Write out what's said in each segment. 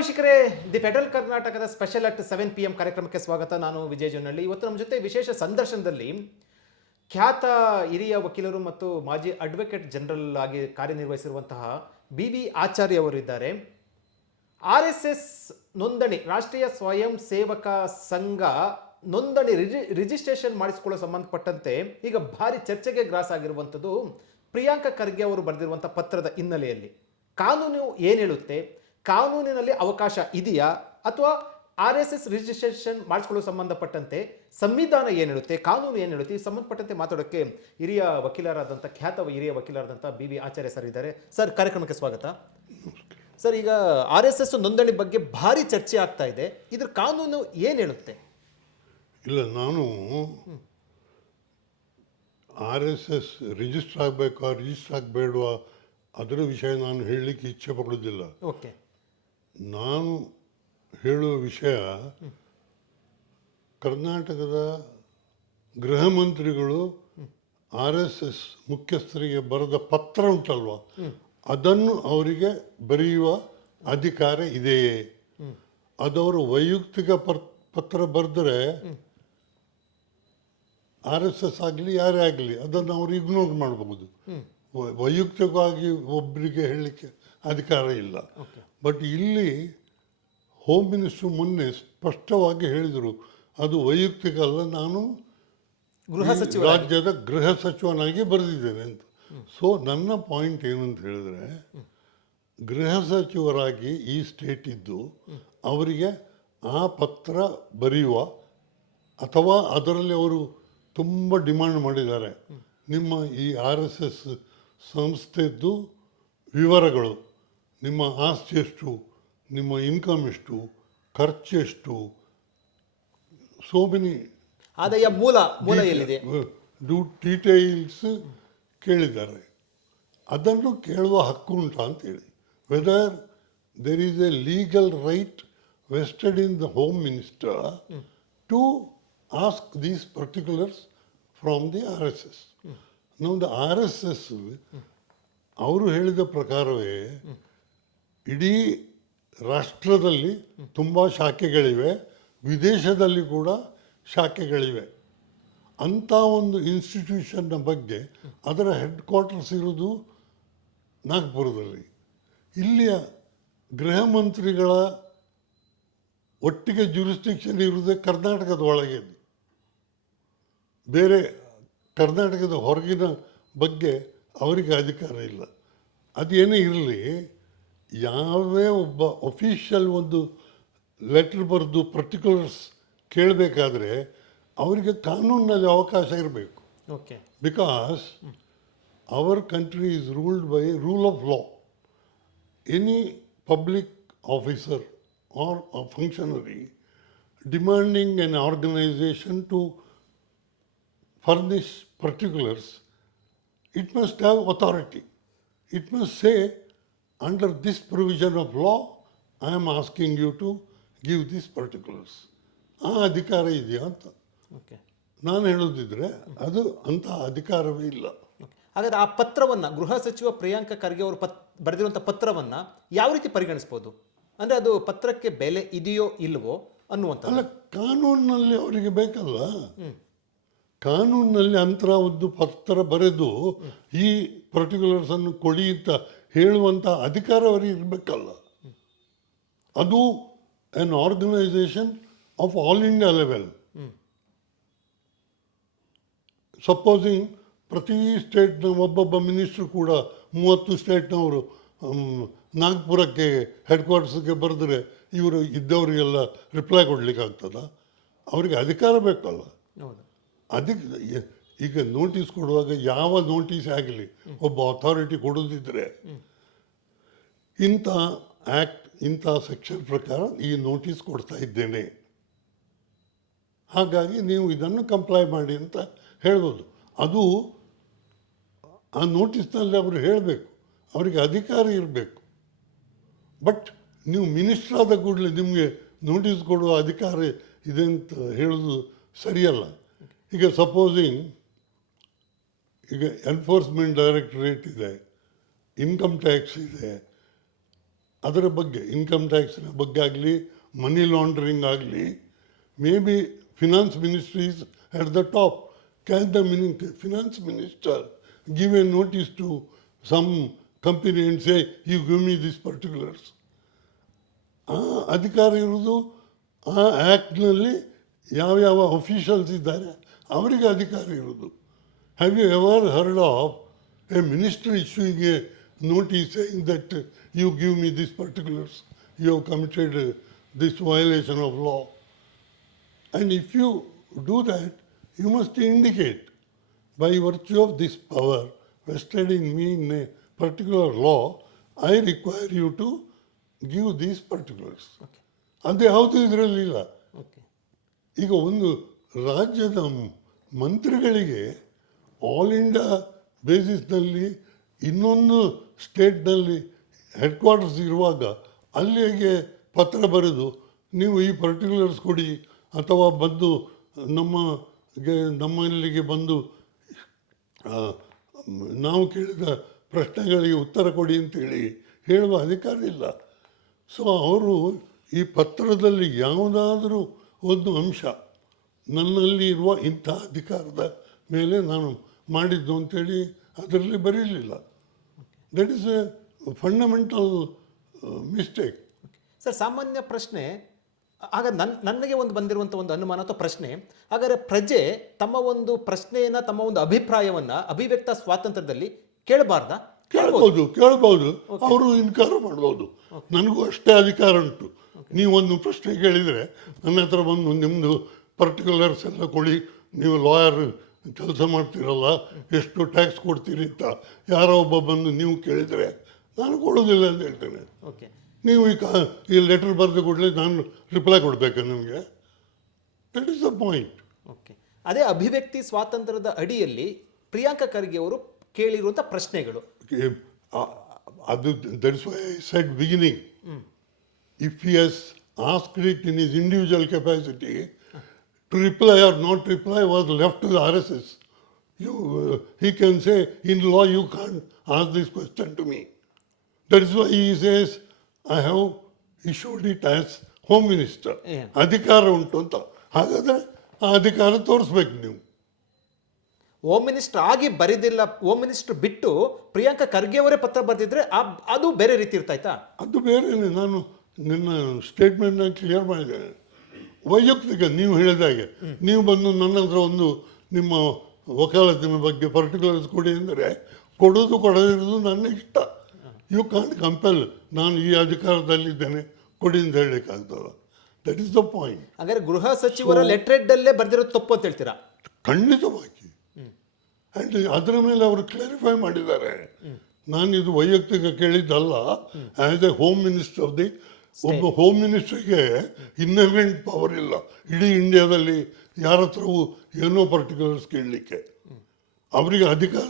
ವೀಕ್ಷಕರೇ, the federal ಕರ್ನಾಟಕದ special at 7 PM ಕಾರ್ಯಕ್ರಮಕ್ಕೆ ಸ್ವಾಗತ. ನಾನು ವಿಜಯ್ ಜೊನ್ನಳ್ಳಿ. ಇವತ್ತು ನಮ್ಮ ಜೊತೆ ವಿಶೇಷ ಸಂದರ್ಶನದಲ್ಲಿ ಖ್ಯಾತ ಹಿರಿಯ ವಕೀಲರು ಮತ್ತು ಮಾಜಿ ಅಡ್ವೊಕೇಟ್ ಜನರಲ್ ಆಗಿ ಕಾರ್ಯನಿರ್ವಹಿಸಿರುವಂತಹ BB ಆಚಾರ್ಯ ಅವರು ಇದ್ದಾರೆ. RSS ನೋಂದಣಿ, ರಾಷ್ಟ್ರೀಯ ಸ್ವಯಂ ಸೇವಕ ಸಂಘ ನೋಂದಣಿ ರಿಜಿಸ್ಟ್ರೇಷನ್ ಮಾಡಿಸಿಕೊಳ್ಳೋ ಸಂಬಂಧಪಟ್ಟಂತೆ ಈಗ ಭಾರಿ ಚರ್ಚೆಗೆ ಗ್ರಾಸ ಆಗಿರುವಂಥದ್ದು ಪ್ರಿಯಾಂಕಾ ಖರ್ಗೆ ಅವರು ಬರೆದಿರುವಂಥ ಪತ್ರದ ಹಿನ್ನೆಲೆಯಲ್ಲಿ ಕಾನೂನು ಏನು ಹೇಳುತ್ತೆ, ಕಾನೂನಿನಲ್ಲಿ ಅವಕಾಶ ಇದೆಯಾ, ಅಥವಾ RSS ರಿಜಿಸ್ಟ್ರೇಷನ್ ಮಾಡಿಸ್ಕೊಳ್ಳೋ ಸಂಬಂಧಪಟ್ಟಂತೆ ಸಂವಿಧಾನ ಏನು ಹೇಳುತ್ತೆ, ಕಾನೂನು ಏನು ಹೇಳುತ್ತೆ, ಈ ಸಂಬಂಧಪಟ್ಟಂತೆ ಮಾತಾಡೋಕ್ಕೆ ಹಿರಿಯ ವಕೀಲರಾದಂಥ ಖ್ಯಾತ ಹಿರಿಯ ವಕೀಲರಾದಂಥ BB ಆಚಾರ್ಯ ಸರ್ ಇದ್ದಾರೆ. ಸರ್, ಕಾರ್ಯಕ್ರಮಕ್ಕೆ ಸ್ವಾಗತ. ಸರ್, ಈಗ RSS ನೋಂದಣಿ ಬಗ್ಗೆ ಭಾರಿ ಚರ್ಚೆ ಆಗ್ತಾ ಇದೆ. ಇದ್ರ ಕಾನೂನು ಏನು ಹೇಳುತ್ತೆ? ಇಲ್ಲ, ನಾನು RSS ರಿಜಿಸ್ಟರ್ ಆಗಬೇಕಾ ರಿಜಿಸ್ಟರ್ ಆಗಬೇಡವಾ ಅದರ ವಿಷಯ ನಾನು ಹೇಳಲಿಕ್ಕೆ ಇಚ್ಛೆ ಪಡೋದಿಲ್ಲ. ಓಕೆ, ನಾನು ಹೇಳುವ ವಿಷಯ ಕರ್ನಾಟಕದ ಗೃಹ ಮಂತ್ರಿಗಳು RSS ಮುಖ್ಯಸ್ಥರಿಗೆ ಬರೆದ ಪತ್ರ ಉಂಟಲ್ವ, ಅದನ್ನು ಅವರಿಗೆ ಬರೆಯುವ ಅಧಿಕಾರ ಇದೆಯೇ? ಅದವರು ವೈಯಕ್ತಿಕ ಪತ್ರ ಬರೆದರೆ RSS ಆಗಲಿ ಯಾರೇ ಆಗಲಿ ಅದನ್ನು ಅವರು ಇಗ್ನೋರ್ ಮಾಡಬಹುದು. ವೈಯಕ್ತಿಕವಾಗಿ ಒಬ್ಬರಿಗೆ ಹೇಳಲಿಕ್ಕೆ ಅಧಿಕಾರ ಇಲ್ಲ. ಬಟ್ ಇಲ್ಲಿ ಹೋಮ್ ಮಿನಿಸ್ಟರ್ ಮೊನ್ನೆ ಸ್ಪಷ್ಟವಾಗಿ ಹೇಳಿದರು, ಅದು ವೈಯಕ್ತಿಕ ಅಲ್ಲ, ನಾನು ರಾಜ್ಯದ ಗೃಹ ಸಚಿವನಾಗಿ ಬರೆದಿದ್ದೇನೆ ಅಂತ. ಸೊ ನನ್ನ ಪಾಯಿಂಟ್ ಏನಂತ ಹೇಳಿದ್ರೆ, ಗೃಹ ಸಚಿವರಾಗಿ ಈ ಸ್ಟೇಟ್ ಇದ್ದು ಅವರಿಗೆ ಆ ಪತ್ರ ಬರೆಯುವ ಅಥವಾ ಅದರಲ್ಲಿ ಅವರು ತುಂಬ ಡಿಮಾಂಡ್ ಮಾಡಿದ್ದಾರೆ, ನಿಮ್ಮ ಈ RSS ಸಂಸ್ಥೆದ್ದು ವಿವರಗಳು, ನಿಮ್ಮ ಆಸ್ತಿ ಎಷ್ಟು, ನಿಮ್ಮ ಇನ್ಕಮ್ ಎಷ್ಟು, ಖರ್ಚು ಎಷ್ಟು, ಸೋ ಮೆನಿ ಆದಾಯ ಮೂಲ ಎಲ್ಲಿದೆ ಡೀಟೇಲ್ಸ್ ಕೇಳಿದ್ದಾರೆ. ಅದನ್ನು ಕೇಳುವ ಹಕ್ಕು ಉಂಟಾ ಅಂತೇಳಿ, whether there is a legal right vested in the Home Minister to ask these particulars from the RSS. Now the RSS ಅವರು ಹೇಳಿದ ಪ್ರಕಾರವೇ ಇಡೀ ರಾಷ್ಟ್ರದಲ್ಲಿ ತುಂಬ ಶಾಖೆಗಳಿವೆ, ವಿದೇಶದಲ್ಲಿ ಕೂಡ ಶಾಖೆಗಳಿವೆ. ಅಂಥ ಒಂದು ಇನ್ಸ್ಟಿಟ್ಯೂಷನ್ನ ಬಗ್ಗೆ ಅದರ ಹೆಡ್ ಕ್ವಾರ್ಟರ್ಸ್ ಇರೋದು ನಾಗ್ಪುರದಲ್ಲಿ. ಇಲ್ಲಿಯ ಗೃಹ ಮಂತ್ರಿಗಳ ಒಟ್ಟಿಗೆ ಜ್ಯೂರಿಸ್ಡಿಕ್ಷನ್ ಇರುವುದೇ ಕರ್ನಾಟಕದ ಒಳಗೆ, ಬೇರೆ ಕರ್ನಾಟಕದ ಹೊರಗಿನ ಬಗ್ಗೆ ಅವರಿಗೆ ಅಧಿಕಾರ ಇಲ್ಲ. ಅದೇನೇ ಇರಲಿ, ಯಾವುದೇ ಒಬ್ಬ ಅಫಿಷಿಯಲ್ ಒಂದು ಲೆಟ್ರ್ ಬರೆದು ಪರ್ಟಿಕ್ಯುಲರ್ಸ್ ಕೇಳಬೇಕಾದ್ರೆ ಅವರಿಗೆ ಕಾನೂನಿನಲ್ಲಿ ಅವಕಾಶ ಇರಬೇಕು. Okay, because our country is ruled by rule of law. Any public officer or a functionary demanding an organization to furnish particulars, it must have authority. It must say, under this provision of law, I am asking you to give these particulars. ಆ ಅಧಿಕಾರ ಇದೆಯಾ ಅಂತ okay, ನಾನು ಹೇಳೋದಿದ್ರೆ ಅದು ಅಂಥ ಅಧಿಕಾರವೇ ಇಲ್ಲ. ಹಾಗಾದ್ರೆ ಆ ಪತ್ರವನ್ನು ಗೃಹ ಸಚಿವ ಪ್ರಿಯಾಂಕಾ ಖರ್ಗೆ ಅವರು ಬರೆದಿರುವಂಥ ಪತ್ರವನ್ನು ಯಾವ ರೀತಿ ಪರಿಗಣಿಸ್ಬೋದು? ಅಂದರೆ ಅದು ಪತ್ರಕ್ಕೆ ಬೆಲೆ ಇದೆಯೋ ಇಲ್ವೋ ಅನ್ನುವಂಥ. ಅಲ್ಲ, ಕಾನೂನಿನಲ್ಲಿ ಅವರಿಗೆ ಬೇಕಲ್ಲ, ಕಾನೂನಿನಲ್ಲಿ ಅಂತರ ಒಂದು ಪತ್ರ ಬರೆದು ಈ ಪರ್ಟಿಕ್ಯುಲರ್ಸ್ ಅನ್ನು ಕೊಡಿ ಅಂತ ಹೇಳುವಂಥ ಅಧಿಕಾರ ಅವರಿಗೆ ಇರಬೇಕಲ್ಲ. ಅದು an organisation of all India level. Supposing ಪ್ರತಿ ಸ್ಟೇಟ್ನ ಒಬ್ಬೊಬ್ಬ ಮಿನಿಸ್ಟ್ರು ಕೂಡ 30 ಸ್ಟೇಟ್ನವರು ನಾಗ್ಪುರಕ್ಕೆ ಹೆಡ್ ಕ್ವಾರ್ಟರ್ಸ್ಗೆ ಬರೆದ್ರೆ ಇವರು ಇದ್ದವರಿಗೆಲ್ಲ ರಿಪ್ಲೈ ಕೊಡ್ಲಿಕ್ಕೆ ಆಗ್ತದ? ಅವರಿಗೆ ಅಧಿಕಾರ ಬೇಕಲ್ಲ. ಅದಕ್ಕೆ ಈಗ ನೋಟಿಸ್ ಕೊಡುವಾಗ ಯಾವ ನೋಟಿಸ್ ಆಗಲಿ ಒಬ್ಬ ಅಥಾರಿಟಿ ಕೊಡೋದಿದ್ರೆ ಇಂಥ ಆ್ಯಕ್ಟ್ ಇಂಥ ಸೆಕ್ಷನ್ ಪ್ರಕಾರ ಈ ನೋಟಿಸ್ ಕೊಡ್ತಾ ಇದ್ದೇನೆ, ಹಾಗಾಗಿ ನೀವು ಇದನ್ನು ಕಂಪ್ಲೈ ಮಾಡಿ ಅಂತ ಹೇಳ್ಬೋದು. ಅದು ಆ ನೋಟಿಸ್ನಲ್ಲಿ ಅವರು ಹೇಳಬೇಕು, ಅವರಿಗೆ ಅಧಿಕಾರ ಇರಬೇಕು. ಬಟ್ ನೀವು ಮಿನಿಸ್ಟರ್ ಆದ ಕೂಡಲೇ ನಿಮಗೆ ನೋಟಿಸ್ ಕೊಡುವ ಅಧಿಕಾರ ಇದೆ ಅಂತ ಹೇಳೋದು ಸರಿಯಲ್ಲ. ಈಗ ಸಪೋಸಿಂಗ್ ಈಗ ಎನ್ಫೋರ್ಸ್ಮೆಂಟ್ ಡೈರೆಕ್ಟರೇಟ್ ಇದೆ, ಇನ್ಕಮ್ ಟ್ಯಾಕ್ಸ್ ಇದೆ, ಅದರ ಬಗ್ಗೆ ಇನ್ಕಮ್ ಟ್ಯಾಕ್ಸ್ನ ಬಗ್ಗೆ ಆಗಲಿ, ಮನಿ ಲಾಂಡ್ರಿಂಗ್ ಆಗಲಿ, may be finance ministry is at the top. Can the finance minister give a notice to some company and say you give me this particulars? ಆ ಅಧಿಕಾರ ಇರೋದು ಆ ಆ್ಯಕ್ಟ್ನಲ್ಲಿ ಯಾವ್ಯಾವ ಅಫಿಷಿಯಲ್ಸ್ ಇದ್ದಾರೆ ಅವರಿಗೆ ಅಧಿಕಾರ ಇರೋದು. Have you ever heard of a minister issuing a notice saying that you give me these particulars, you have committed this violation of law? And if you do that, you must indicate, by virtue of this power vested in me in a particular law, I require you to give these particulars. Okay ಅದು ಯಾವುದು ಇದರಲ್ಲಿಲ್ಲ. Okay ಈಗ ಒಂದು ರಾಜ್ಯದ ಮಂತ್ರಿಗಳಿಗೆ all India ಬೇಸಿಸ್ನಲ್ಲಿ ಇನ್ನೊಂದು ಸ್ಟೇಟ್ನಲ್ಲಿ head quarters ಇರುವಾಗ ಅಲ್ಲಿಗೆ ಪತ್ರ ಬರೆದು ನೀವು ಈ ಪರ್ಟಿಕ್ಯುಲರ್ಸ್ ಕೊಡಿ, ಅಥವಾ ಬಂದು ನಮ್ಮಲ್ಲಿಗೆ ಬಂದು ನಾವು ಕೇಳಿದ ಪ್ರಶ್ನೆಗಳಿಗೆ ಉತ್ತರ ಕೊಡಿ ಅಂತೇಳಿ ಹೇಳುವ ಅಧಿಕಾರ ಇಲ್ಲ. ಸೊ ಅವರು ಈ ಪತ್ರದಲ್ಲಿ ಯಾವುದಾದರೂ ಒಂದು ಅಂಶ ನನ್ನಲ್ಲಿ ಇರುವ ಇಂಥ ಅಧಿಕಾರದ ಮೇಲೆ ನಾನು ಮಾಡಿದ್ದು ಅಂತೇಳಿ ಅದರಲ್ಲಿ ಬರೀಲಿಲ್ಲ. That is a fundamental mistake. Sir, ಸಾಮಾನ್ಯ ಪ್ರಶ್ನೆ ಆಗ ನನಗೆ ಒಂದು ಬಂದಿರುವಂಥ ಒಂದು ಅನುಮಾನ ಅಥವಾ ಪ್ರಶ್ನೆ, ಹಾಗಾದರೆ ಪ್ರಜೆ ತಮ್ಮ ಒಂದು ಪ್ರಶ್ನೆಯನ್ನು, ತಮ್ಮ ಒಂದು ಅಭಿಪ್ರಾಯವನ್ನು ಅಭಿವ್ಯಕ್ತ ಸ್ವಾತಂತ್ರ್ಯದಲ್ಲಿ ಕೇಳಬಾರ್ದಾ? ಕೇಳ್ಬೋದು. ಅವರು ಇನ್ಕಾರ ಮಾಡ್ಬೋದು. ನನಗೂ ಅಷ್ಟೇ ಅಧಿಕಾರ ಉಂಟು. ನೀವೊಂದು ಪ್ರಶ್ನೆ ಕೇಳಿದರೆ ನನ್ನ ಹತ್ರ ಬಂದು ನಿಮ್ಮದು ಪರ್ಟಿಕ್ಯುಲರ್ಸ್ ಎಲ್ಲ ಕೊಡಿ, ನೀವು ಲಾಯರ್ ಕೆಲಸ ಮಾಡ್ತೀರಲ್ಲ, ಎಷ್ಟು ಟ್ಯಾಕ್ಸ್ ಕೊಡ್ತೀರಿ ಅಂತ ಯಾರೋ ಒಬ್ಬ ಬಂದು ನೀವು ಕೇಳಿದರೆ ನಾನು ಕೊಡೋದಿಲ್ಲ ಅಂತ ಹೇಳ್ತೇನೆ. ಓಕೆ, ನೀವು ಈ ಲೆಟರ್ ಬರೆದು ಕೊಡಲಿ ನಾನು ರಿಪ್ಲೈ ಕೊಡಬೇಕಾ ನಿಮಗೆ? That is the point. Okay, ಅದೇ ಅಭಿವ್ಯಕ್ತಿ ಸ್ವಾತಂತ್ರ್ಯದ ಅಡಿಯಲ್ಲಿ ಪ್ರಿಯಾಂಕಾ ಖರ್ಗೆ ಅವರು ಕೇಳಿರುವಂಥ ಪ್ರಶ್ನೆಗಳು ಅದು that is why I said beginning, if he has asked it in his individual capacity, to reply or not reply was left to the RSS. He can say, in law you can't ask this question to me. That is why he says, I have issued it as Home Minister. ಅಧಿಕಾರ ಉಂಟು ಅಂತ. ಹಾಗಾದರೆ ಆ ಅಧಿಕಾರ ತೋರಿಸ್ಬೇಕು ನೀವು. Home minister ಆಗಿ ಬರೆದಿಲ್ಲ, ಹೋಮ್ ಮಿನಿಸ್ಟರ್ ಬಿಟ್ಟು ಪ್ರಿಯಾಂಕಾ ಖರ್ಗೆ ಅವರೇ ಪತ್ರ ಬರೆದಿದ್ರೆ ಅದು ಬೇರೆ ರೀತಿ ಇರ್ತಾಯ್ತಾ? ಅದು ಬೇರೆನೇ. ನಾನು ನಿನ್ನ ಸ್ಟೇಟ್ಮೆಂಟ್ನ ಕ್ಲಿಯರ್ ಮಾಡಿದ್ದೇನೆ. ವೈಯಕ್ತಿಕ ನೀವು ಹೇಳಿದಾಗೆ ನೀವು ಬಂದು ನನ್ನ ಹತ್ರ ಒಂದು ನಿಮ್ಮ ವಕಾಲತಿನ ಬಗ್ಗೆ ಪರ್ಟಿಕ್ಯುಲರ್ಸ್ ಕೊಡಿ ಅಂದರೆ ಕೊಡೋದು ಕೊಡದಿರೋದು ನನ್ನ ಇಷ್ಟ. ಯು ಕಾಂಟ್ ಕಂಪೆಲ್, ನಾನು ಈ ಅಧಿಕಾರದಲ್ಲಿದ್ದೇನೆ ಕೊಡಿ ಅಂತ ಹೇಳಲಿಕ್ಕಾಗ್ತದ. That is the point. ಹಾಗಾದ್ರೆ ಗೃಹ ಸಚಿವರ ಲೆಟ್ರೆಡ್ಡಲ್ಲೇ ಬರೆದಿರೋದು ತಪ್ಪು ಅಂತ ಹೇಳ್ತೀರಾ? ಖಂಡಿತವಾಗಿ. ಆ್ಯಂಡ್ ಅದರ ಮೇಲೆ ಅವರು ಕ್ಲಾರಿಫೈ ಮಾಡಿದ್ದಾರೆ. ನಾನು ಇದು ವೈಯಕ್ತಿಕ ಕೇಳಿದ್ದಲ್ಲ. As a home minister of the, ಒಬ್ಬ ಹೋಮ್ ಮಿನಿಸ್ಟ್ರಿಗೆ ಇನ್ನೆವೆಂಟ್ ಪವರ್ ಇಲ್ಲ ಇಡೀ ಇಂಡಿಯಾದಲ್ಲಿ ಯಾರ ಹತ್ರವೂ ಏನೋ ಪರ್ಟಿಕ್ಯುಲರ್ಸ್ ಕೇಳಲಿಕ್ಕೆ. ಅವರಿಗೆ ಅಧಿಕಾರ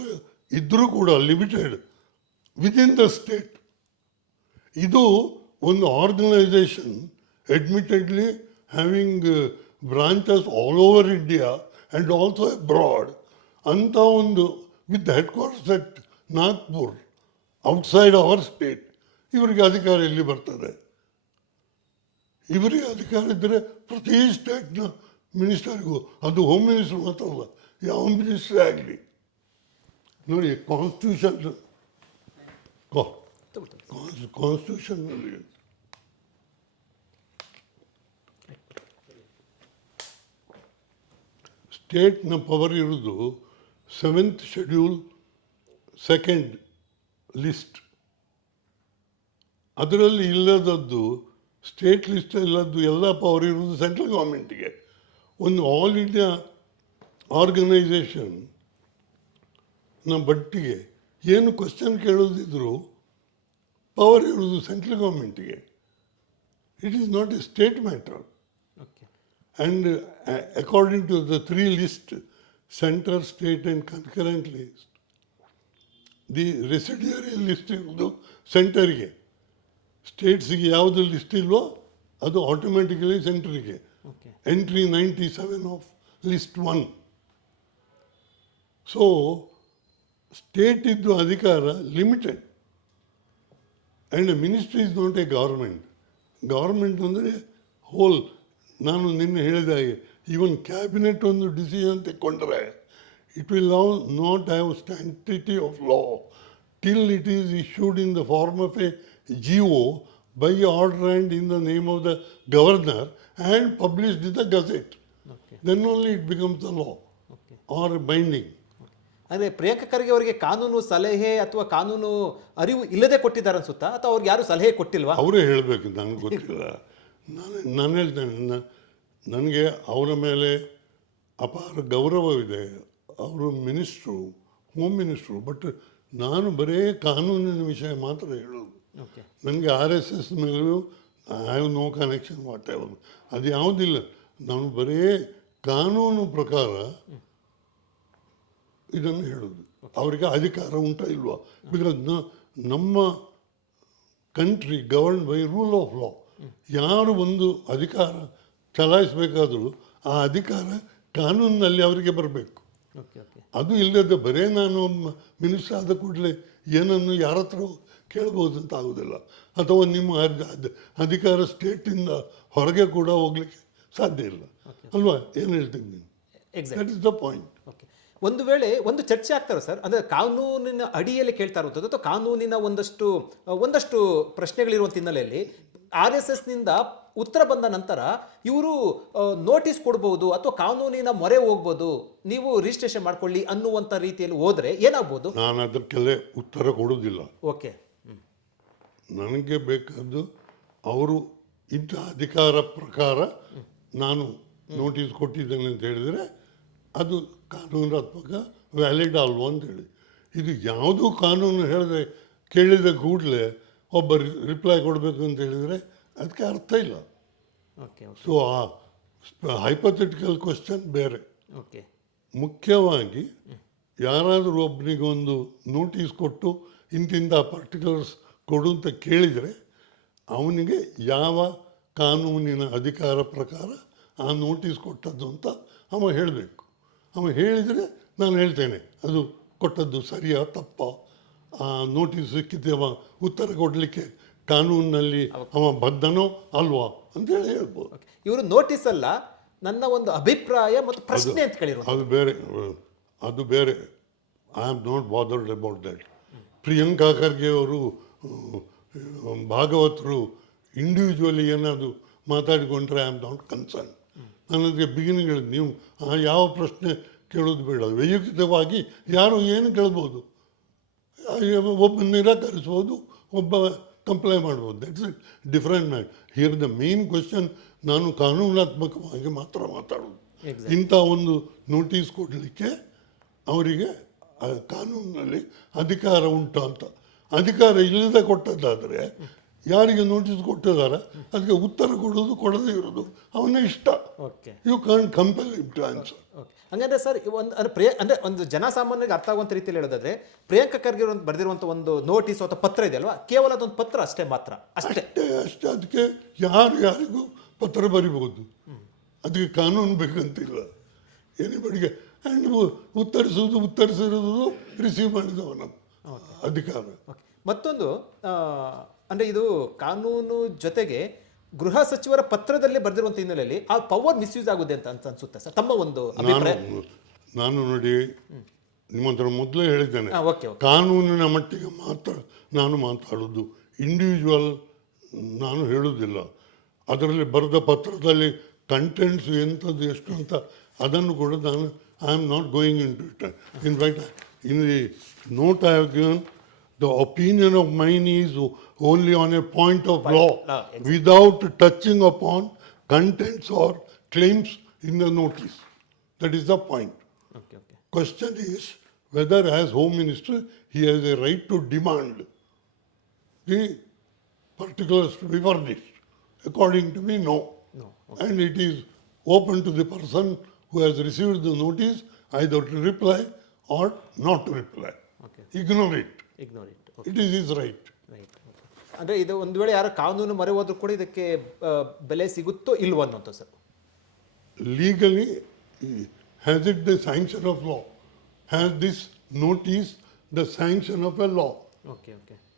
ಇದ್ದರೂ ಕೂಡ ಲಿಮಿಟೆಡ್ ವಿದಿನ್ ದ ಸ್ಟೇಟ್. ಇದು ಒಂದು organisation admittedly having branches all over India and also abroad ಅಂತ ಒಂದು with head quarters at Nagpur outside our state. ಇವರಿಗೆ ಅಧಿಕಾರ ಎಲ್ಲಿ ಬರ್ತದೆ? ಇವರಿಗೆ ಅಧಿಕಾರ ಇದ್ದರೆ ಪ್ರತಿ ಸ್ಟೇಟ್ನ ಮಿನಿಸ್ಟರ್ಗೂ, ಅದು ಹೋಮ್ ಮಿನಿಸ್ಟರ್ ಮಾತ್ರ ಅಲ್ಲ, ಯಾವ ಮಿನಿಸ್ಟ್ರೇ ಆಗಲಿ ನೋಡಿ, ಕಾನ್ಸ್ಟಿಟ್ಯೂಷನ್ನಲ್ಲಿ ಸ್ಟೇಟ್ನ ಪವರ್ ಇರೋದು 7th ಶೆಡ್ಯೂಲ್ 2nd ಲಿಸ್ಟ್. ಅದರಲ್ಲಿ ಇಲ್ಲದದ್ದು ಸ್ಟೇಟ್ ಲಿಸ್ಟ್ ಇಲ್ಲದ್ದು ಎಲ್ಲ ಪವರ್ ಇರೋದು ಸೆಂಟ್ರಲ್ ಗೌರ್ಮೆಂಟಿಗೆ. ಒಂದು ಆಲ್ ಇಂಡಿಯಾ ಆರ್ಗನೈಸೇಷನ್ನ ಬಟ್ಟಿಗೆ ಏನು ಕ್ವಶನ್ ಕೇಳೋದಿದ್ರು ಪವರ್ ಇರೋದು ಸೆಂಟ್ರಲ್ ಗೌರ್ಮೆಂಟಿಗೆ. It is not a state matter. And according to the 3 list, centre, state and concurrent list, the residuary list ಇರೋದು ಸೆಂಟರ್ಗೆ. ಸ್ಟೇಟ್ಸಿಗೆ ಯಾವುದು ಲಿಸ್ಟ್ ಇಲ್ವೋ ಅದು ಆಟೋಮೆಟಿಕಲಿ ಸೆಂಟ್ರಿಗೆ. Entry 97 of list 1. So state ಇದ್ದು ಅಧಿಕಾರ limited. And ministry is not a government. Government ಅಂದರೆ ಹೋಲ್, ನಾನು ನಿನ್ನೆ ಹೇಳಿದ ಹಾಗೆ ಈವನ್ ಕ್ಯಾಬಿನೆಟ್ ಒಂದು ಡಿಸಿಷನ್ ತೆಕ್ಕೊಂಡ್ರೆ it will not have sanctity of law till it is issued in the form of a GO by order and in the name of the governor and published in the Gazette. Okay Then only it becomes the law okay or binding. ಅಂದರೆ ಪ್ರಿಯಾಂಕ ಖರ್ಗೆ ಅವರಿಗೆ ಕಾನೂನು ಸಲಹೆ ಅಥವಾ ಕಾನೂನು ಅರಿವು ಇಲ್ಲದೆ ಕೊಟ್ಟಿದ್ದಾರೆ ಅನ್ಸುತ್ತಾ, ಅಥವಾ ಅವ್ರಿಗೆ ಯಾರು ಸಲಹೆ ಕೊಟ್ಟಿಲ್ವಾ? ಅವರೇ ಹೇಳಬೇಕು, ನನಗೆ ಗೊತ್ತಿಲ್ಲ. ನಾನು ಹೇಳ್ತೇನೆ, ನನಗೆ ಅವರ ಮೇಲೆ ಅಪಾರ ಗೌರವವಿದೆ. ಅವರು ಮಿನಿಸ್ಟ್ರು, ಹೋಮ್ ಮಿನಿಸ್ಟ್ರು. ಬಟ್ ನಾನು ಬರೇ ಕಾನೂನಿನ ವಿಷಯ ಮಾತ್ರ ಹೇಳೋದು. ಓಕೆ ನನಗೆ RSS ಮೇಲೂ I have no connection whatever, ಅದು ಯಾವುದಿಲ್ಲ. ನಾನು ಬರೇ ಕಾನೂನು ಪ್ರಕಾರ ಇದನ್ನು ಹೇಳೋದು. ಅವರಿಗೆ ಅಧಿಕಾರ ಉಂಟಾ ಇಲ್ವಾ? ಬಿಕಾಸ್ ನಮ್ಮ country govern by rule of law. ಯಾರು ಒಂದು ಅಧಿಕಾರ ಚಲಾಯಿಸಬೇಕಾದರೂ ಆ ಅಧಿಕಾರ ಕಾನೂನಿನಲ್ಲಿ ಅವರಿಗೆ ಬರಬೇಕು. ಓಕೆ ಓಕೆ ಅದು ಇಲ್ಲದೆ ಬರೇ ನಾನು ಮಿನಿಸ್ಟರ್ ಆದ ಕೂಡಲೇ ಏನನ್ನು ಯಾರ ಹತ್ರ ಕೇಳ್ಬೋದು ಅಂತ ಆಗೋದಿಲ್ಲ. ಅಥವಾ ನಿಮ್ಮ ಅಧಿಕಾರ ಸ್ಟೇಟಿಂದ ಹೊರಗೆ ಕೂಡ ಹೋಗ್ಲಿಕ್ಕೆ ಸಾಧ್ಯ ಇಲ್ಲ ಅಲ್ವಾ? ಏನು ಹೇಳ್ತೀನಿ ನೀನು? Exact. That is the point. Okay, ಒಂದು ವೇಳೆ ಒಂದು ಚರ್ಚೆ ಆಗ್ತಾರೆ ಸರ್, ಅಂದರೆ ಕಾನೂನಿನ ಅಡಿಯಲ್ಲಿ ಕೇಳ್ತಾ ಇರುವಂಥದ್ದು ಅಥವಾ ಕಾನೂನಿನ ಒಂದಷ್ಟು ಪ್ರಶ್ನೆಗಳಿರುವಂಥ ಹಿನ್ನೆಲೆಯಲ್ಲಿ RSSನಿಂದ ಉತ್ತರ ಬಂದ ನಂತರ ಇವರು ನೋಟಿಸ್ ಕೊಡ್ಬೋದು ಅಥವಾ ಕಾನೂನಿನ ಮೊರೆ ಹೋಗ್ಬೋದು, ನೀವು ರಿಜಿಸ್ಟ್ರೇಷನ್ ಮಾಡ್ಕೊಳ್ಳಿ ಅನ್ನುವಂಥ ರೀತಿಯಲ್ಲಿ ಹೋದರೆ ಏನಾಗ್ಬೋದು? ನಾನು ಅದಕ್ಕೆಲ್ಲ ಉತ್ತರ ಕೊಡೋದಿಲ್ಲ. ಓಕೆ, ನನಗೆ ಬೇಕಾದ್ದು ಅವರು ಇಂಥ ಅಧಿಕಾರ ಪ್ರಕಾರ ನಾನು ನೋಟಿಸ್ ಕೊಟ್ಟಿದ್ದೇನೆ ಅಂತ ಹೇಳಿದರೆ ಅದು ಕಾನೂನಾತ್ಮಕ ವ್ಯಾಲಿಡ್ ಅಲ್ವಾ ಅಂತೇಳಿ. ಇದು ಯಾವುದೂ ಕಾನೂನು ಹೇಳಿದೆ ಕೇಳಿದ ಕೂಡಲೇ ಒಬ್ಬ ರಿಪ್ಲೈ ಕೊಡಬೇಕು ಅಂತ ಹೇಳಿದರೆ ಅದಕ್ಕೆ ಅರ್ಥ ಇಲ್ಲ. ಓಕೆ ಸೊ ಆ ಹೈಪಥೆಟಿಕಲ್ ಕ್ವಶನ್ ಬೇರೆ. ಓಕೆ ಮುಖ್ಯವಾಗಿ ಯಾರಾದರೂ ಒಬ್ಬನಿಗೊಂದು ನೋಟಿಸ್ ಕೊಟ್ಟು ಇಂತಿಂಥ ಪರ್ಟಿಕ್ಯುಲರ್ಸ್ ಕೊಡು ಅಂತ ಕೇಳಿದರೆ ಅವನಿಗೆ ಯಾವ ಕಾನೂನಿನ ಅಧಿಕಾರ ಪ್ರಕಾರ ಆ ನೋಟಿಸ್ ಕೊಟ್ಟದ್ದು ಅಂತ ಅವ ಹೇಳಬೇಕು. ಅವ ಹೇಳಿದರೆ ನಾನು ಹೇಳ್ತೇನೆ ಅದು ಕೊಟ್ಟದ್ದು ಸರಿಯಾ ತಪ್ಪ, ಆ ನೋಟಿಸ್ ಸಿಕ್ಕಿದ್ದೆ ಅವ ಉತ್ತರ ಕೊಡಲಿಕ್ಕೆ ಕಾನೂನಿನಲ್ಲಿ ಅವ ಬದ್ಧನೋ ಅಲ್ವಾ ಅಂತೇಳಿ ಹೇಳ್ಬೋದು. ಇವರು ನೋಟಿಸ್ ಅಲ್ಲ, ನನ್ನ ಒಂದು ಅಭಿಪ್ರಾಯ ಮತ್ತು ಪ್ರಶ್ನೆ ಅಂತ ಕೇಳಿರೋ ಅದು ಬೇರೆ. I am not bothered about that. Priyanka Kharge ಅವರು ಭಾಗವತರು ಇಂಡಿವಿಜುವಲಿ ಏನಾದರೂ ಮಾತಾಡಿಕೊಂಡ್ರೆ ಐ ಆಮ್ ನಾಟ್ ಕನ್ಸರ್ನ್. ನಾನು ಅದಕ್ಕೆ ಬಿಗಿನಿಂಗ್ ಹೇಳಿದ್ದು, ನೀವು ಯಾವ ಪ್ರಶ್ನೆ ಕೇಳೋದು ಬೇಡ, ವೈಯಕ್ತಿಕವಾಗಿ ಯಾರು ಏನು ಕೇಳ್ಬೋದು, ಒಬ್ಬ ನಿರಾಕರಿಸ್ಬೋದು, ಒಬ್ಬ ಕಂಪ್ಲೈ ಮಾಡ್ಬೋದು. That's it, different mat. Here the main question, ನಾನು ಕಾನೂನಾತ್ಮಕವಾಗಿ ಮಾತ್ರ ಮಾತಾಡೋದು. ಇಂಥ ಒಂದು ನೋಟಿಸ್ ಕೊಡಲಿಕ್ಕೆ ಅವರಿಗೆ ಕಾನೂನಿನಲ್ಲಿ ಅಧಿಕಾರ ಉಂಟು ಅಂತ. ಅಧಿಕಾರ ಇಲ್ಲದೆ ಕೊಟ್ಟದ್ದಾದರೆ ಯಾರಿಗೆ ನೋಟಿಸ್ ಕೊಟ್ಟಿದ್ದಾರೆ ಅದಕ್ಕೆ ಉತ್ತರ ಕೊಡೋದು ಕೊಡದೇ ಇರೋದು ಅವನ ಇಷ್ಟ. Okay, you can't compel him to answer. ಹಂಗಂದ್ರೆ ಸರ್ ಒಂದು ಅಂದರೆ ಒಂದು ಜನಸಾಮಾನ್ಯರಿಗೆ ಅರ್ಥ ಆಗುವಂಥ ರೀತಿಯಲ್ಲಿ ಹೇಳೋದಾದ್ರೆ ಪ್ರಿಯಾಂಕ ಖರ್ಗೆ ಬರೆದಿರುವಂಥ ಒಂದು ನೋಟಿಸ್ ಅಥವಾ ಪತ್ರ ಇದೆ ಅಲ್ವಾ, ಕೇವಲ ಅದೊಂದು ಪತ್ರ ಅಷ್ಟೇ ಮಾತ್ರ, ಅಷ್ಟೇ. ಅದಕ್ಕೆ ಯಾರಿಗೂ ಪತ್ರ ಬರಿಬಹುದು, ಅದಕ್ಕೆ ಕಾನೂನು ಬೇಕಂತಿಲ್ಲ ಏನಿಬಡಿಗೆ. ಆ್ಯಂಡ್ ಉತ್ತರಿಸಿರೋದು ರಿಸೀವ್ ಮಾಡಿದವನ ಅಧಿಕಾರ. ಮತ್ತೊಂದು ಅಂದರೆ ಇದು ಕಾನೂನು ಜೊತೆಗೆ ಗೃಹ ಸಚಿವರ ಪತ್ರದಲ್ಲಿ ಬರೆದಿರುವಂಥ ಹಿನ್ನೆಲೆಯಲ್ಲಿ ಆ ಪವರ್ ಮಿಸ್ಯೂಸ್ ಆಗುತ್ತೆ ಅಂತ ಅನ್ಸುತ್ತೆ ಸರ್, ತಮ್ಮ ಒಂದು ಅಭಿಪ್ರಾಯ? ನಾನು ನೋಡಿ ನಿಮ್ಮ ಹತ್ರ ಮೊದಲೇ ಹೇಳಿದ್ದೇನೆ, ಓಕೆ, ಕಾನೂನಿನ ಮಟ್ಟಿಗೆ ಮಾತ್ರ ನಾನು ಮಾತಾಡೋದು, ಇಂಡಿವಿಜುವಲ್ ನಾನು ಹೇಳೋದಿಲ್ಲ. ಅದರಲ್ಲಿ ಬರೆದ ಪತ್ರದಲ್ಲಿ ಕಂಟೆಂಟ್ಸ್ ಎಂಥದ್ದು ಎಷ್ಟು ಅಂತ ಅದನ್ನು ಕೂಡ ನಾನು I am not going into it. In fact in the note I have given the opinion of mine is only on a point of law, exactly, without touching upon contents or claims in the notice. That is the point. Okay. Question is whether as Home Minister he has a right to demand the particulars to be furnished. According to me, no. Okay. And it is open to the person who has received the notice either to reply or not to reply. Okay. Ignore it. Okay. It is his right. Right. ಅಂದರೆ ಇದು ಒಂದು ವೇಳೆ ಯಾರು ಕಾನೂನು ಮೊರೆ ಹೋದ್ರೂ ಕೂಡ ಇದಕ್ಕೆ ಬೆಲೆ ಸಿಗುತ್ತೋ ಇಲ್ವೋ ಅನ್ನೋದು sir? Legally, has it the sanction of law? Has this notice the sanction of a law? Okay.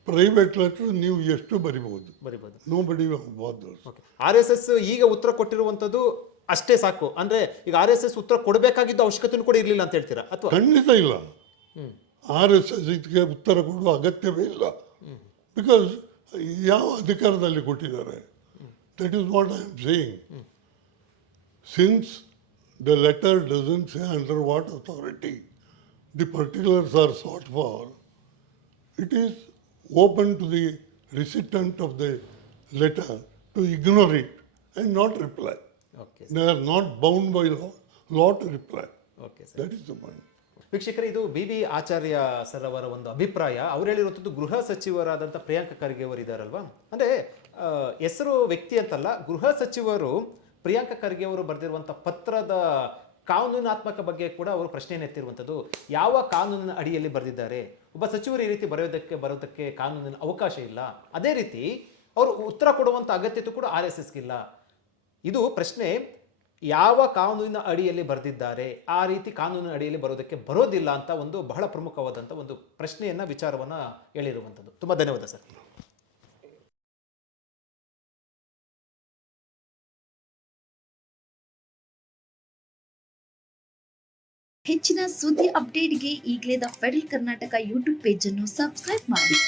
Private letter ನೀವು ಎಷ್ಟು ಬರಿಬೋದು, ಬರಿಬೋದು. Nobody bothers. Okay, R S S ಈಗ ಉತ್ತರ ಕೊಟ್ಟಿರುವಂಥದ್ದು ಅಷ್ಟೇ ಸಾಕು ಅಂದ್ರೆ ಈಗ ಆರ್ ಎಸ್ ಎಸ್ ಉತ್ತರ ಕೊಡಬೇಕಾಗಿದ್ದ ಅವಶ್ಯಕತೆನೂ ಕೂಡ ಇರಲಿಲ್ಲ ಅಂತ ಹೇಳ್ತೀರಾ ಅಥವಾ? ಖಂಡಿತ ಇಲ್ಲ. ಆರ್ ಎಸ್ ಎಸ್ ಇದಕ್ಕೆ ಉತ್ತರ ಕೊಡುವ ಅಗತ್ಯವೇ ಇಲ್ಲ. ಬಿಕಾಸ್ ಯಾವ ಅಧಿಕಾರದಲ್ಲಿ ಕೊಟ್ಟಿದ್ದಾರೆ? That is what I am saying. Since the letter doesn't say under what authority the particulars are sought for, it is open to the recipient of the letter to ignore it and not reply. Okay They are not bound by law to reply. Okay sir. That is the point. ವೀಕ್ಷಕರೇ, ಇದು B B ಆಚಾರ್ಯ sir ಅವರ ಒಂದು ಅಭಿಪ್ರಾಯ. ಅವ್ರು ಹೇಳಿರುವಂಥದ್ದು ಗೃಹ ಸಚಿವರಾದಂಥ ಪ್ರಿಯಾಂಕ ಖರ್ಗೆ ಅವರು ಇದ್ದಾರಲ್ವಾ, ಅಂದರೆ ಹೆಸರು ವ್ಯಕ್ತಿ ಅಂತಲ್ಲ, ಗೃಹ ಸಚಿವರು ಪ್ರಿಯಾಂಕ ಖರ್ಗೆ ಅವರು ಬರೆದಿರುವಂಥ ಪತ್ರದ ಕಾನೂನಾತ್ಮಕ ಬಗ್ಗೆ ಕೂಡ ಅವರು ಪ್ರಶ್ನೆಯನ್ನು ಎತ್ತಿರುವಂಥದ್ದು. ಯಾವ ಕಾನೂನಿನ ಅಡಿಯಲ್ಲಿ ಬರೆದಿದ್ದಾರೆ? ಒಬ್ಬ ಸಚಿವರು ಈ ರೀತಿ ಬರೋದಕ್ಕೆ ಕಾನೂನಿನ ಅವಕಾಶ ಇಲ್ಲ. ಅದೇ ರೀತಿ ಅವರು ಉತ್ತರ ಕೊಡುವಂಥ ಅಗತ್ಯತೆ ಕೂಡ ಆರ್ ಎಸ್ ಎಸ್ಗಿಲ್ಲ. ಇದು ಪ್ರಶ್ನೆ ಯಾವ ಕಾನೂನಿನ ಅಡಿಯಲ್ಲಿ ಬರೆದಿದ್ದಾರೆ, ಆ ರೀತಿ ಕಾನೂನಿನ ಅಡಿಯಲ್ಲಿ ಬರೋದಕ್ಕೆ ಬರೋದಿಲ್ಲ ಅಂತ ಒಂದು ಬಹಳ ಪ್ರಮುಖವಾದಂಥ ಒಂದು ಪ್ರಶ್ನೆಯನ್ನ ವಿಚಾರವನ್ನ ಹೇಳಿರುವಂಥದ್ದು. ತುಂಬ ಧನ್ಯವಾದ ಸರ್. ಹೆಚ್ಚಿನ ಸುದ್ದಿ ಅಪ್ಡೇಟ್ಗೆ ಈಗಲೇ the federal Karnataka YouTube page ಅನ್ನು ಸಬ್ಸ್ಕ್ರೈಬ್ ಮಾಡಿ.